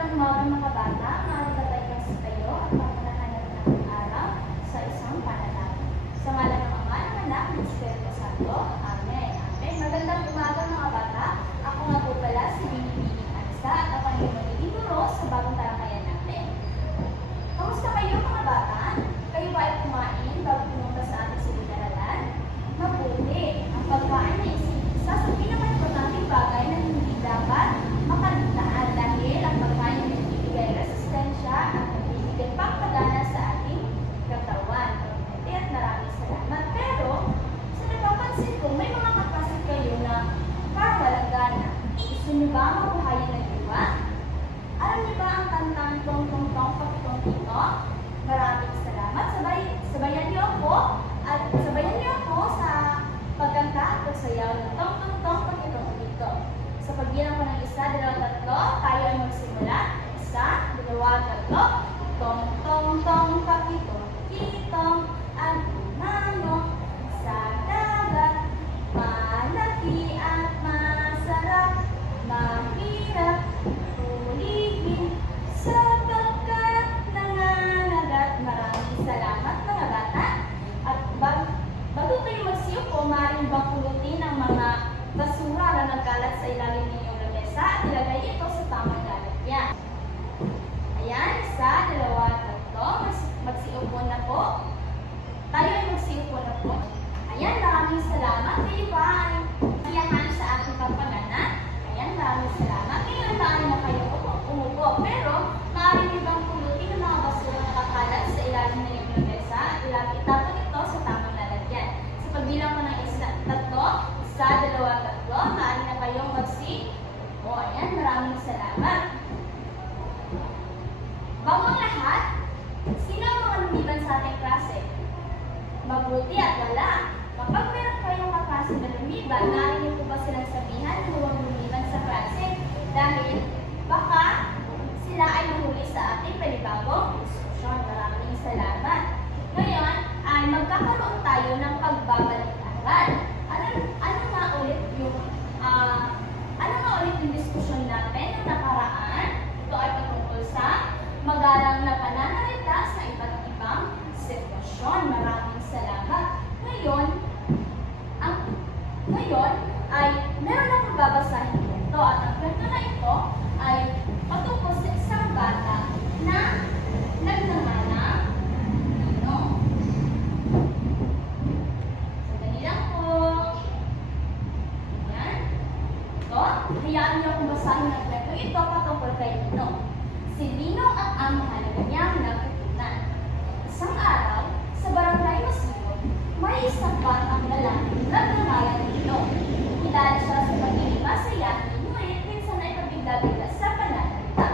Magandang umaga mga bata, maaligatay kasi kayo at magkakahanap ng araw sa isang panalangin. Sa ngalan ng Ama, ng Anak, ng Espiritu Santo. Amen. Amen. Magandang umaga mga bata. Ako nga po pala si Binibining Ansa at ako ay magiging guro sa bagong talakayan natin. Kamusta kayo mga bata? Kayo ba ay kumain bago pumunta sa ating silid-aralan? Mabuti. Ang pagkain ay isa sa pinaka-importanteng bagay na hindi dapat makaligtaan dahil ang pagkain ay nagbibigay resistensya at nagbibigay pagpagana sa ating katawan. At maraming salamat. Pero, sa napapansin ko, may mga kaklase kayo na parang walang gana. Gusto niyo ba mabuhayin ng iba? Alam niyo ba ang kantang tong-tong-tong pakitong-tito? Maraming salamat. Sabayan niyo ako at sabayan niyo ako sa pagkanta at pagsayaw ng tong-tong-tong pakitong-tito. Sa pagbilang ko ng 1, 2, 3, tayo ay magsimula. 1, 2, 3, tong-tong-tong pakitong-kitong at umano sa dagat. Malaki at masarap, mahirap ulihin sapagkat nangangagat. Maraming salamat mga bata. At bago kayo magsiupo, maaaring bang pulutin ang mga basura na nagkalat sa ilalim ninyong lamesa at ilagay ito sa tamang lalagyan. Ayan, 1, 2, 3, magsiupo na po. Tayo ay magsiupo na po. Ayan, maraming salamat. Kayo ba ay iyakan sa ating pagpagana? Ayan, maraming salamat. Ngayon tayo na kayo umupo. Pero, maaaring ibang pulutin ang mga basura na nakalat sa ilalim ninyong lamesa at itapon ito sa tamang lalagyan. Sa pagbilang ko ng 1, 2, 3, maaari na kayong magsiupo. Ayan, maraming salamat. Bago ang lahat, sino ang mga lumiban sa ating klase? Mabuti at wala. Kapag meron kayong kaklase na lumiban, narinig ko ba silang sabihan na huwag lumiban sa klase? Dahil baka sila ay mahuli sa ating panibagong diskusyon. Maraming salamat. Ngayon ay magkakaroon tayo ng pagbabalik-aral. Ano nga ulit yung diskusyon natin ng nakaraan? Ito ay patungkol sa magalang na pananalita sa iba't ibang sitwasyon. Maraming salamat. Ngayon ay meron akong babasahin ito. At ang kwento na ito ay patungkol sa isang bata na nagnangalang Nino. Sandali lang po. Ayan. Ito, hayaan niyo akong basahin ang kwento ito patungkol kay Nino. Si Nino at ang mahalaga niyang nagkutunan. Isang araw, sa barangay Masipot, may isang batang lalaki na nagngangalang Nino. Kilala siya sa pagiging masayahin, ngunit minsan ay pabigla-bigla sa pananalita.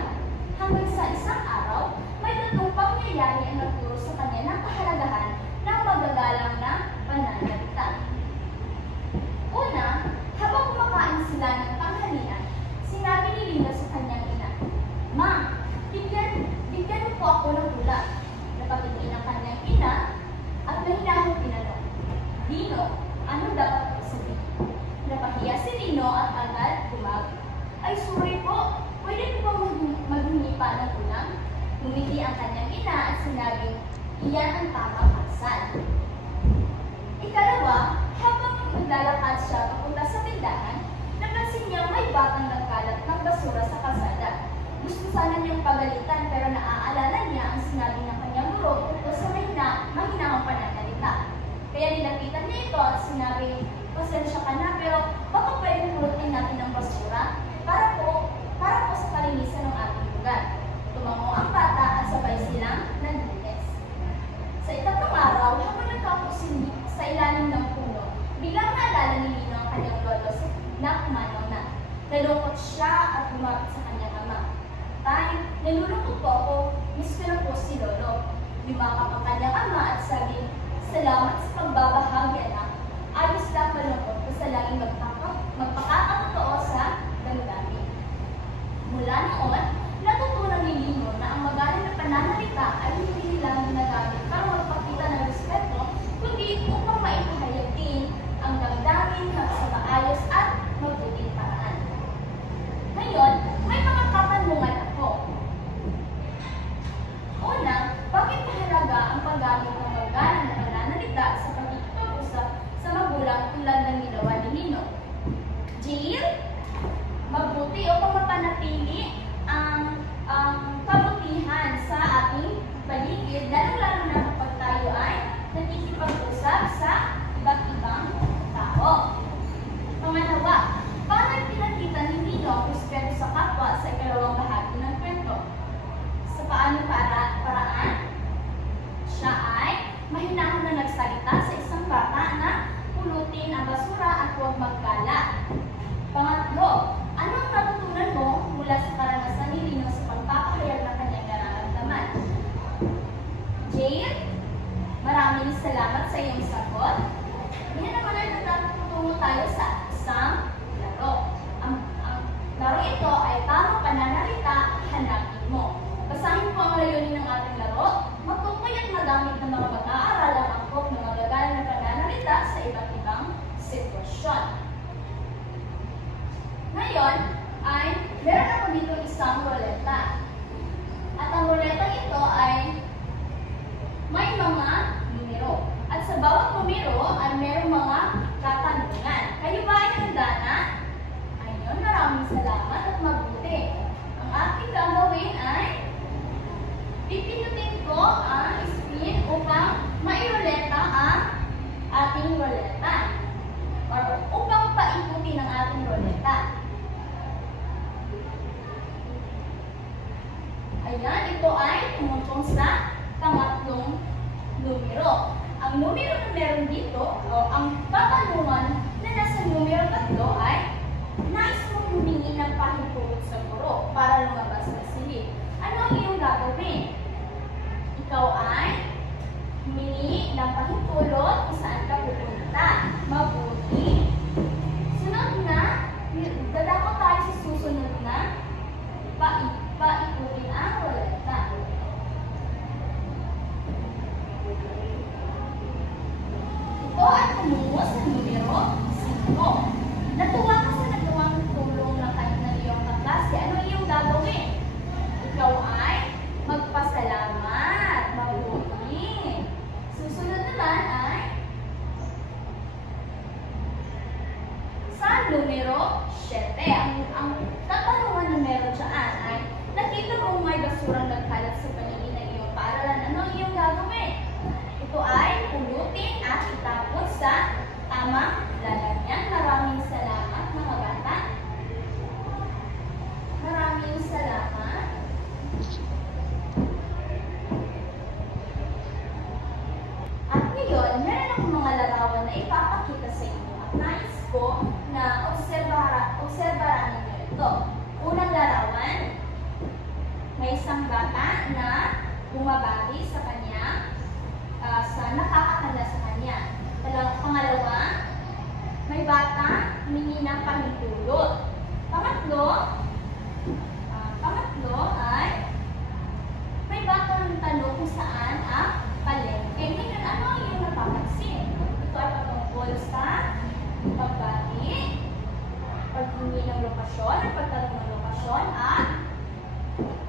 Hanggang sa isang araw, may tatlong pangyayari ang nagturo sa kanya ng kahalagahan ng magagalang na pananalita. Una, habang kumakain sila ng tanghalian, sinabi ni Nino sa kanyang ina, "Ma, bigyan mo po ako ng ulam." Napatingin ang kanyang ina at mahinahong tinanong, "Nino, ano dapat ko sabihin?" Napahiya si Nino at agad kumabi, "Ay, sorry po, pwede po bang maghingi pa ng ulam?" Ngumiti ang kanyang ina at sinabing, "Iyan ang tamang asal." Ikalawa, habang naglalakad siya papunta sa tindahan, napansin niya may batang nagkalat ng basura sa kalsada. Gusto sana niyang pagalitan pero naaalala niya ang sinabi ng kanyang guro tungkol sa mahinahong pananalita. Kaya nilapitan niya ito at sinabi, "Pasensya ka na pero baka pwedeng pulutin natin ang basura para po sa kalinisan ng ating lugar." Tumango ang bata at sabay silang nanlinis. Sa ikatlong araw, habang nagkaupo sa ilalim ng puno, biglang naalala ni Nino ang kanyang lolo na kumanaw na. Nalungkot siya at lumapit sa kanyang ama. "Tay, nalulungkot po ako. Miss ko na po si Lolo." Yumakap ang kanyang ama at sabi, "Salamat sa pagbabahagi, anak. Ayos lang malungkot basta laging magpakakatotoo sa damdamin." Mula noon, natutunan ni Nino na ang magaling na pananalita ay hindi lang ginagamit para magpakita ng respeto, kundi upang maipahayag din ang damdamin sa maayos at mabuting paraan. Ngayon, may mga katanungan ako. isang ruleta. At ang ruleta ito ay may mga numero. At sa bawat numero ay mayroong mga katanungan. Kayo ba ay handa na? Ayun, maraming salamat at mabuti. Ang ating gagawin ay pipindutin ko ang spin upang mairuleta ang ating ruleta. Or upang paikutin ang ating ruleta. Ayan, ito ay tumutong sa pangatlong numero. Ang numero na meron dito, o ang katanungan na nasa numero 3 ay nais mong humingi ng pahintulot sa guro para lumabas sa silid. Ano ang iyong gagawin? Ikaw ay humingi ng pahintulot kung saan ka pupunta. Mabuti. Sunod na, dadako tayo sa susunod na paikutin ang ruleta. Ito ay tumungo sa numero 5. Natuwa ka sa nagawang tulong ng iyong kaklase. Ano iyong gagawin? Ikaw ay magpasalamat. Mabuti. Susunod naman ay sa numero 7. Ang katanungan na meron dyan ay nakita mong may basurang nagkalat sa paligid ng iyong paaralan. Ano ang iyong gagawin? Ito ay pulutin at itapon sa tamang lalagyan. Maraming salamat mga bata. Maraming salamat. At ngayon, meron akong mga larawan na ipapakita sa inyo. At nais ko na obserbaran ninyo ito. Unang larawan, may isang bata na bumabati sa kanya, sa nakakatanda sa kanya. Pangalawa, may bata humingi ng pahintulot. Pangatlo ay may batang tanong kung saan ang palengke. Ngayon, ano ang iyong napapansin? Ito ay patungkol sa pagbati, paghingi ng lokasyon, pagtanong ng lokasyon, at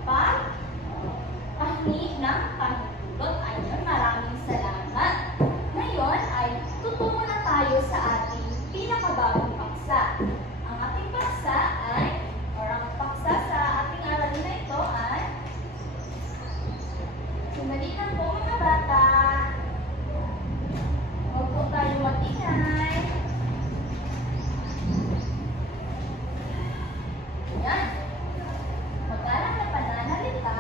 pagpahingi ng pahintulot. Ayun, maraming salamat. Ngayon ay tutungo na tayo sa ating pinakabagong paksa. Ang ating paksa ay, ang paksa sa ating aralin na ito ay, sumali lang po mga bata. Huwag po tayo matingay. Ayan. Magalang na pananalita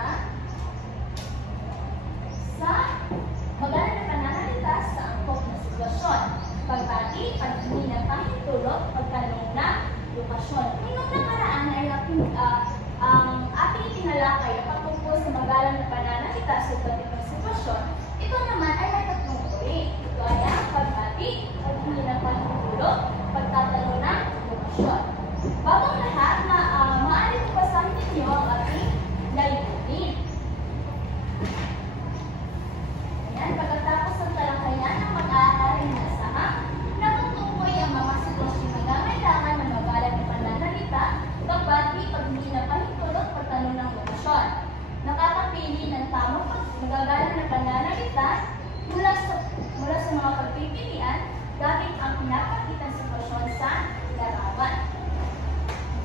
sa angkop na sitwasyon. Pagbati, paghingi ng pahintulot, pagtanong na lokasyon. Nung nakaraan ay ang ating itinalakay na patungkol sa magalang na pananalita sa iba't ibang sitwasyon. Ito naman ay may tatlong uri. Ito ay ang pagbati, paghingi ng pahintulot, pagtatanong na lokasyon. Bagong lahat, maaari ko basahin ninyo ang ating layunin. Ayan, pagkatapos ng talakayan ng mag-aaral na asahan, natutukoy ang mga sitwasyon na nangangailangan ng magalang na pananalita, pagbati, paghingi ng pahintulot, pagtanong ng lokasyon. Nakakapili ng tamang magagalang na pananalita mula sa mga pagpipilian gamit ang pinapakitang sitwasyon sa larawan.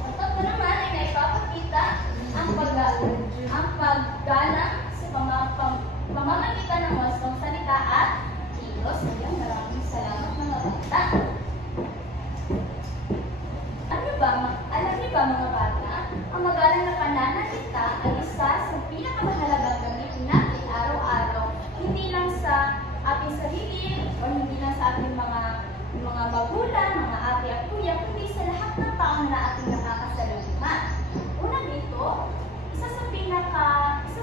At ito naman ay naipapakita ang paggalang sa pamamagitan ng wastong salita at kilos. Ayan, maraming salamat mga bata. Alam niyo ba mga bata, ang magalang na pananalita ay isa sa pinakamahalagang gamitin natin araw-araw, hindi lang sa ating sarili o hindi lang sa ating mga magulang, mga ate at kuya, kundi sa lahat ng taong na ating nakakasalubungan. Una dito, isa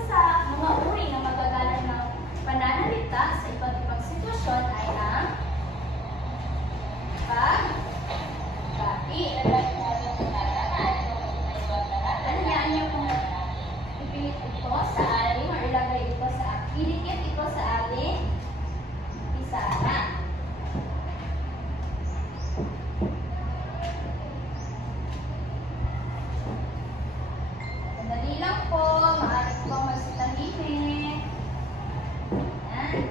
sa mga uri ng magagalang ng pananalita sa iba't ibang sitwasyon ay ang pagbati. Ano niyo kung ipilit ito sa ating or ilagay ito sa ilikit ito sa ating isara. Ayan.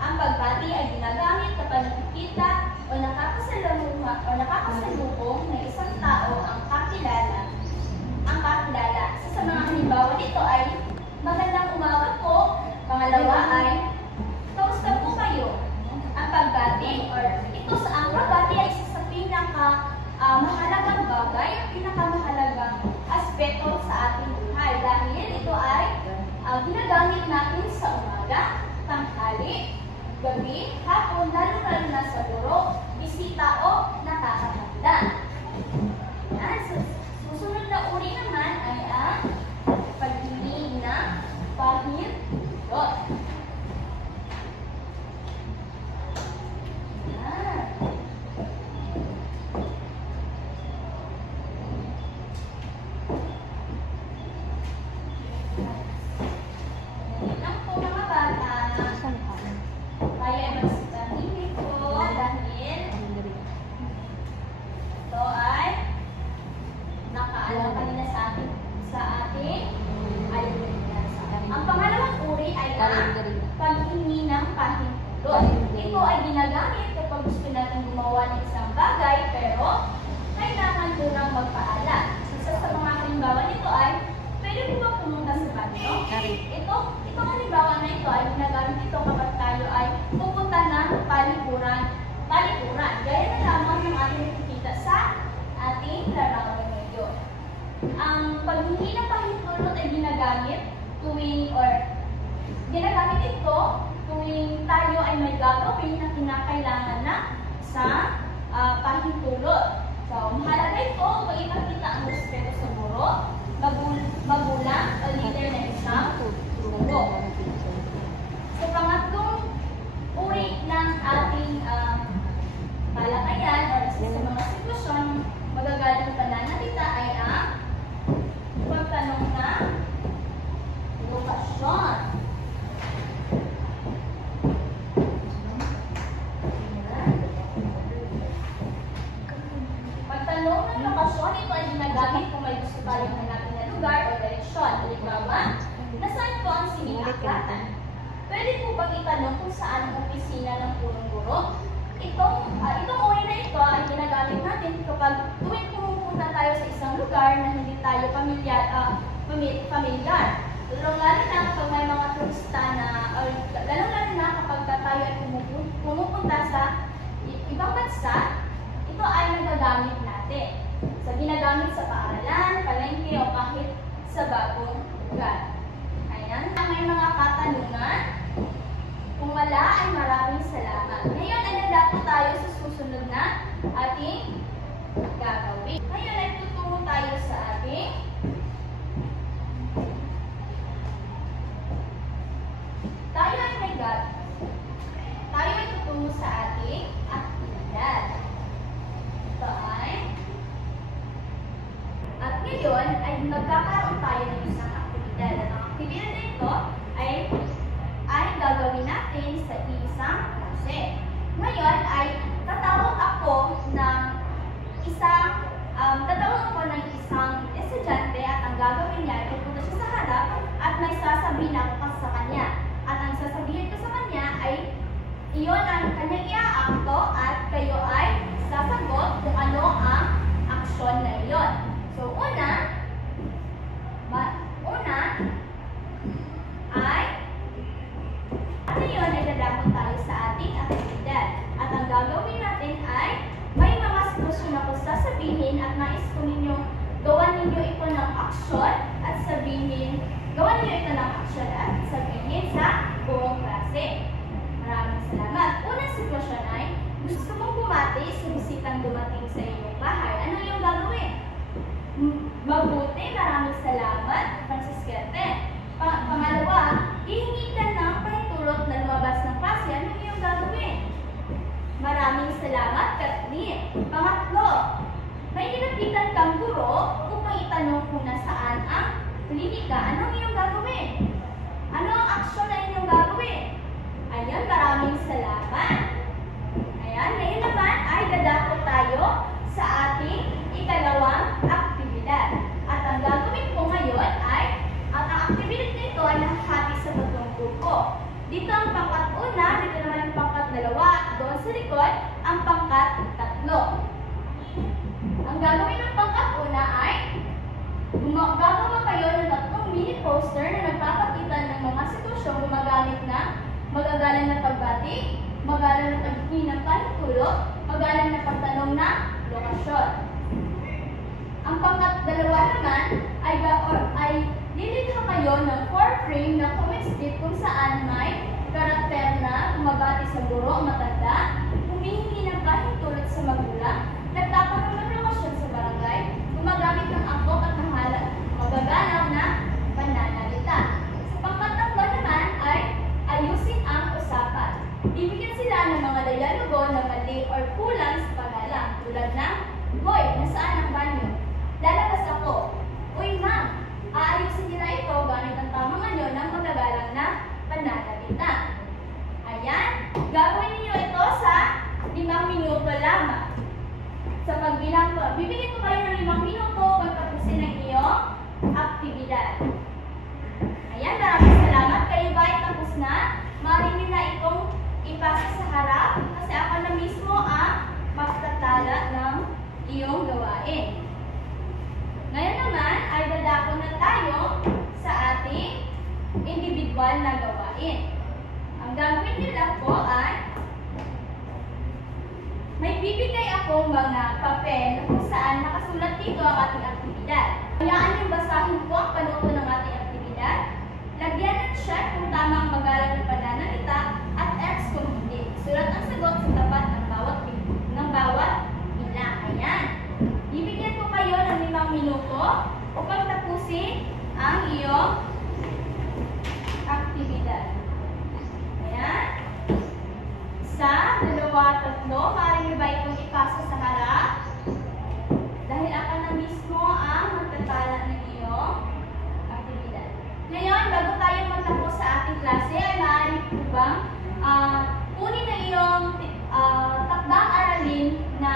Ang pagbati ay ginagamit kapag nakikita o nakakasalubong ng isang tao ang kakilala. Sa mga halimbawa nito ay magandang umaga po. Pangalawa ay kamusta po kayo? Ang pagbati ang pagbati ay isa sa mahalagang bagay, ang pinakamahalagang aspeto sa ating buhay dahil ito ay ginagamit natin sa umaga, tanghali, gabi, hapon, lalo na sa guro, bisita o nakakatanda. Yan. Susunod na uri naman ay ang paghingi ng pahintulot. Yan. Yan po mga bata. Tayo ay magsitahimik po dahil ito ay nakaalam kanina sa ating alibigyansa. Ang pangalawang uri ay ang paghingi ng pahintulot. Ito ay ginagamit kapag gusto natin gumawa ng isang bagay pero kailangan doon magpaalam. Isa sa mga halimbawa nito ay pwede mo ba pumunta sa banyo? Itong halimbawa na ito ay ginagamit ito kapag tayo ay pupunta ng palikuran. Gaya na lamang ng ating nakikita sa ating larawan ngayon. Ang paghingi ng pahintulot ay ginagamit ito tuwing tayo ay may gagawin na kinakailangan na sa pahintulot. So, mahalaga ito kung ipakita ang respeto sa guro, magulang, o leader ng isang grupo. So, pangatlong uri ng ating talakayan o sa mga sitwasyon magagalang pananalita ay ang pagtanong na lokasyon. Pagtanong ng lokasyon, ito ay ginagamit kung may gusto tayong hanapin na lugar o direksyon. Halimbawa, nasaan po ang sinilakatan? Pwede po bang itanong kung saan ang opisina ng punong guro? Itong uri na ito ay ginagamit natin kapag tuwing pumupunta tayo sa isang lugar na hindi tayo pamilyar. Lalong-lalo na kapag may mga turista lalong-lalo na kapag tayo ay pumupunta sa ibang bansa, ito ay nagagamit natin. So, ginagamit sa paaralan, palengke, o kahit sa bagong lugar. Ayan, may mga katanungan. Kung wala ay maraming salamat. Ngayon ay nandako tayo sa susunod na ating gagawin. Ngayon ay tutungo tayo sa ating tayo ay tutungo sa ating aktibidad. Ito ay at ngayon ay magkakaroon tayo ng isang aktibidad. At ang aktibidad na ito ay gagawin natin sa isang klase. Ngayon ay tatawag ako ng isang estudyante at ang gagawin niya ay pupunta siya sa harap at may sasabihin ako sa kanya. At ang sasabihin ko sa kanya ay iyon ang kanyang iaakto at kayo ay sasagot kung ano ang aksyon na iyon. So, una ay ngayon ay dadakot tayo sa ating aktibidad. At ang gagawin natin ay may mga sitwasyon ako sasabihin at nais ko ninyong gawan ninyo ito ng aksyon at sabihin sa buong klase. Maraming salamat. Unang sitwasyon ay gusto mong bumati sa bisitang dumating sa iyong bahay. Ano yung gagawin? Mabuti, maraming salamat, Francisquete. Pangalawa, hihingi ka ng pahintulot na lumabas ng klase. Ano yung gagawin? Maraming salamat, Kathleen. Pangatlo, may hinapitan kang guro upang itanong kung nasaan ang klinika. Anong iyong gagawin? Ano ang aksyon na inyong gagawin? Ayan, maraming salamat. Ayan, ngayon naman ay dadako tayo sa ating ikalawang aktibidad. At ang gagawin ko ngayon ay sa likod ang pangkat 3. Ang gagawin ng pangkat una ay gagawa kayo ng 3 mini poster na nagpapakita ng mga sitwasyong gumagamit ng magagalang na pagbati, magalang na paghingi ng panitulog, magalang na pagtanong ng lokasyon. Ang pangkat 2 naman ay lilikha kayo ng 4 frame na comic strip kung saan may karakter na gumabati sa guro o matanda, humihingi ng pahintulot sa magulang, nagtatanong ng lokasyon sa barangay, gumagamit ng angkop at magagalaw na pananalita. Sa pangkat 3 naman ay ayusin ang usapan. Bibigyan sila ng mga dialogo na mali or kulang sa pagalang, tulad ng, "Hoy, nasaan ang banyo? Lalabas ako." "Uy, ma'am." Aayusin nila ito gamit ang tamang anyo ng magagalang na pananalita. Ayan, gagawin niyo ito sa 5 minuto lamang. Sa pagbilang ko, bibigyan ko kayo ng 5 minuto pagtapusin ng iyong aktibidad. Ayan, maraming salamat. Kayo ba ay tapos na? Maaari nyo na itong ipasa sa harap kasi ako na mismo ang magtatala ng iyong gawain. Ngayon naman ay dadako na tayo sa ating individual na gawain. Ang gagawin nila po ay may bibigay akong mga papel kung saan nakasulat dito ang ating aktibidad. Hayaan niyong basahin po ang panuto ng ating aktibidad. Lagyan ng check kung tama ang magalang na pananalita at X kung hindi. Sulat ang sagot sa tapat ng bawat bilang. Ayan. Bibigyan ko kayo ng 5 minuto upang tapusin ang iyong aktibidad. Ayan. 1, 2, 3. Maaari nyo ba itong ipasa sa harap? Dahil ako na mismo ang magtatala ng iyong aktibidad. Ngayon, bago tayo magtapos sa ating klase, ay maaari po bang kunin na iyong takdang aralin na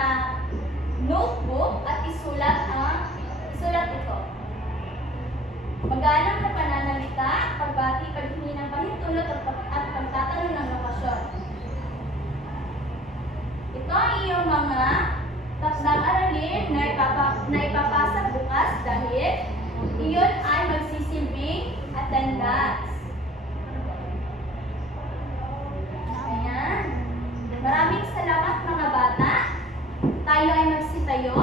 notebook at isulat ito. Magalang na pananalita, pagbati, paghingi ng pahintulot at pagtatanong ng lokasyon. Ito ang iyong mga takdang aralin na ipapasa bukas dahil iyon ay magsisilbing attendance. Ayan. Maraming salamat mga bata. Tayo ay magsitayo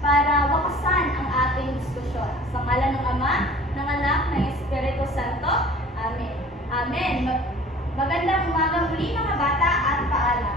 para wakasan ang ating diskusyon. Sa ngalan ng Ama, ng Anak, ng Espiritu Santo. Amen. Amen. Magandang umaga muli mga bata at paalam.